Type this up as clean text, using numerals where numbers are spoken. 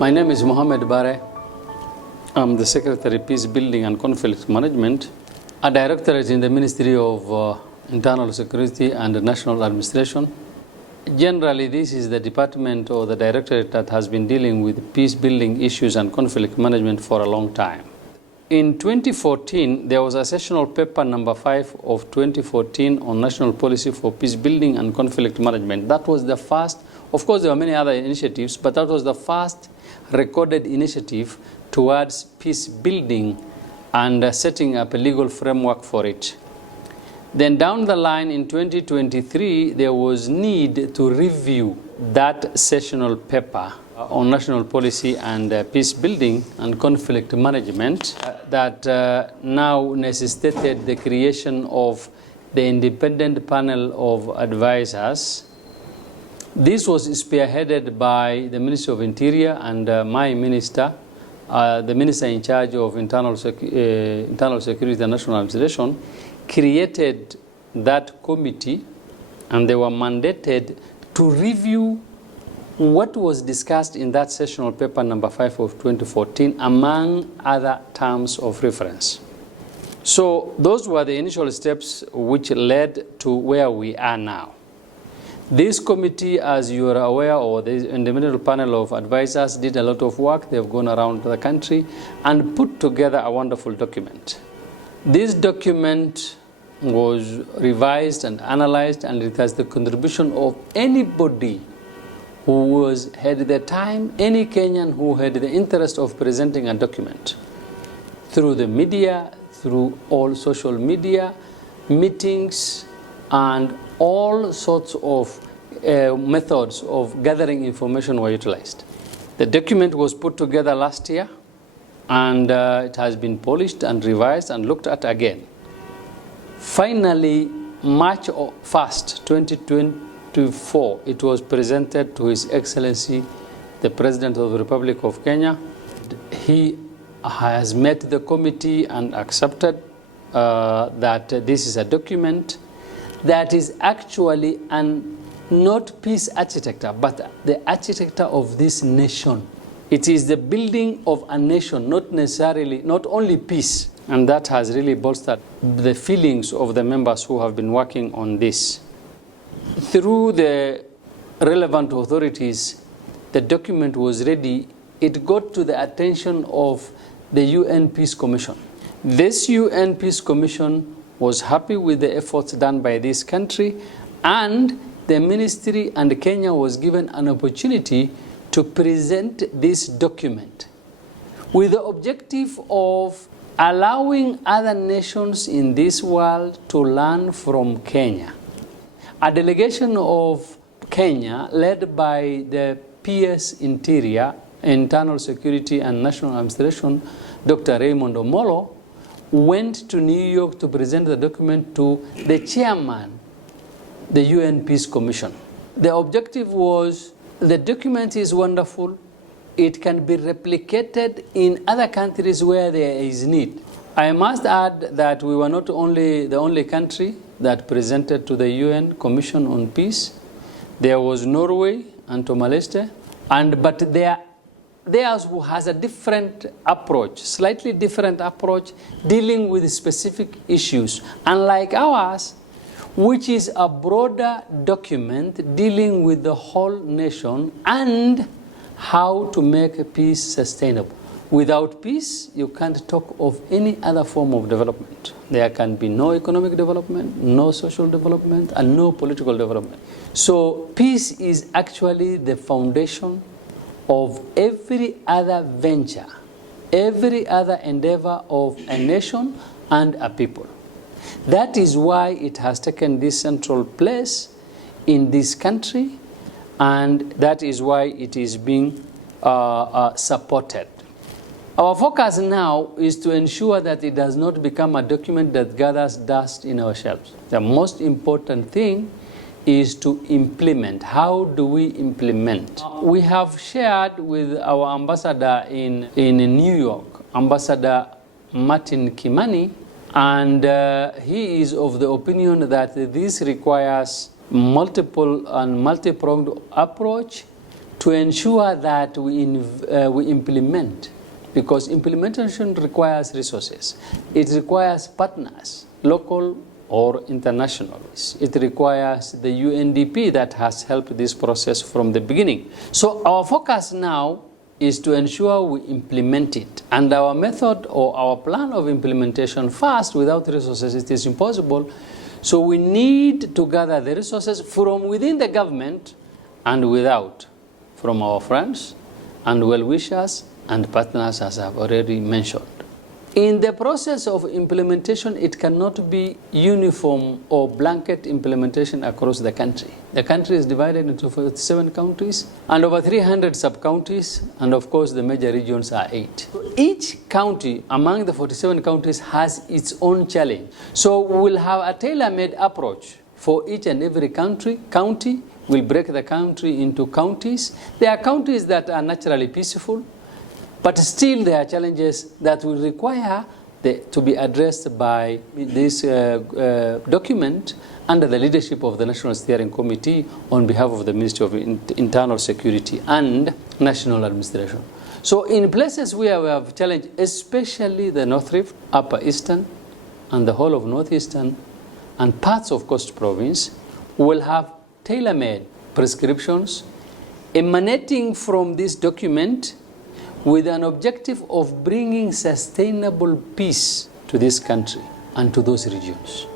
My name is Mohammed Barre. I'm the Secretary, Peace Building and Conflict Management, a Directorate in the Ministry of Internal Security and National Administration. Generally, this is the department or the directorate that has been dealing with peace building issues and conflict management for a long time. In 2014, there was a sessional paper number 5 of 2014 on national policy for peace building and conflict management. That was the first, of course there were many other initiatives, but that was the first recorded initiative towards peace building and setting up a legal framework for it. Then down the line in 2023, there was need to review that sessional paper on national policy and peace building and conflict management that now necessitated the creation of the independent panel of advisors. This was spearheaded by the Ministry of Interior and my minister, the minister in charge of internal security and national administration, created that committee, and they were mandated to review what was discussed in that sessional paper number 5 of 2014 among other terms of reference. So those were the initial steps which led to where we are now. This committee, as you are aware, or the independent panel of advisors, did a lot of work. They've gone around the country and put together a wonderful document. This document was revised and analyzed, and it has the contribution of anybody who had the time, any Kenyan who had the interest of presenting a document through the media, through all social media, meetings, and all sorts of methods of gathering information were utilized. The document was put together last year, and it has been polished and revised and looked at again. Finally, March 1st, 2024, it was presented to His Excellency, the President of the Republic of Kenya. He has met the committee and accepted that this is a document that is actually not peace architecture, but the architecture of this nation. It is the building of a nation, not only peace. And that has really bolstered the feelings of the members who have been working on this. Through the relevant authorities, the document was ready. It got to the attention of the UN Peace Commission. This UN Peace Commission was happy with the efforts done by this country, and the ministry and Kenya was given an opportunity to present this document with the objective of allowing other nations in this world to learn from Kenya. A delegation of Kenya, led by the PS Interior, Internal Security and National Administration, Dr. Raymond Omolo, went to New York to present the document to the chairman, the UN Peace Commission. The objective was, the document is wonderful. It can be replicated in other countries where there is need. I must add that we were not the only country that presented to the UN Commission on Peace. There was Norway and Timor-Leste, but theirs has a different approach, slightly different approach, dealing with specific issues, unlike ours, which is a broader document dealing with the whole nation and how to make peace sustainable. Without peace, you can't talk of any other form of development. There can be no economic development, no social development, and no political development. So peace is actually the foundation of every other venture, every other endeavor of a nation and a people. That is why it has taken this central place in this country, and that is why it is being supported. Our focus now is to ensure that it does not become a document that gathers dust in our shelves. The most important thing is to implement. How do we implement? We have shared with our ambassador in New York, Ambassador Martin Kimani, and he is of the opinion that this requires multiple and multi-pronged approach to ensure that we implement, because implementation requires resources. It requires partners, local or international. It requires the UNDP that has helped this process from the beginning. So our focus now is to ensure we implement it. And our method or our plan of implementation, first, without resources, it is impossible. So we need to gather the resources from within the government and without, from our friends and well-wishers and partners, as I've already mentioned. In the process of implementation, it cannot be uniform or blanket implementation across the country. The country is divided into 47 counties and over 300 sub-counties, and of course the major regions are 8. Each county among the 47 counties has its own challenge. So we will have a tailor-made approach for each and every county. We'll break the country into counties. There are counties that are naturally peaceful, but still there are challenges that will require to be addressed by this document under the leadership of the National Steering Committee on behalf of the Ministry of Internal Security and National Administration. So in places where we have challenged, especially the North Rift, Upper Eastern, and the whole of Northeastern, and parts of Coast Province, we will have tailor-made prescriptions emanating from this document with an objective of bringing sustainable peace to this country and to those regions.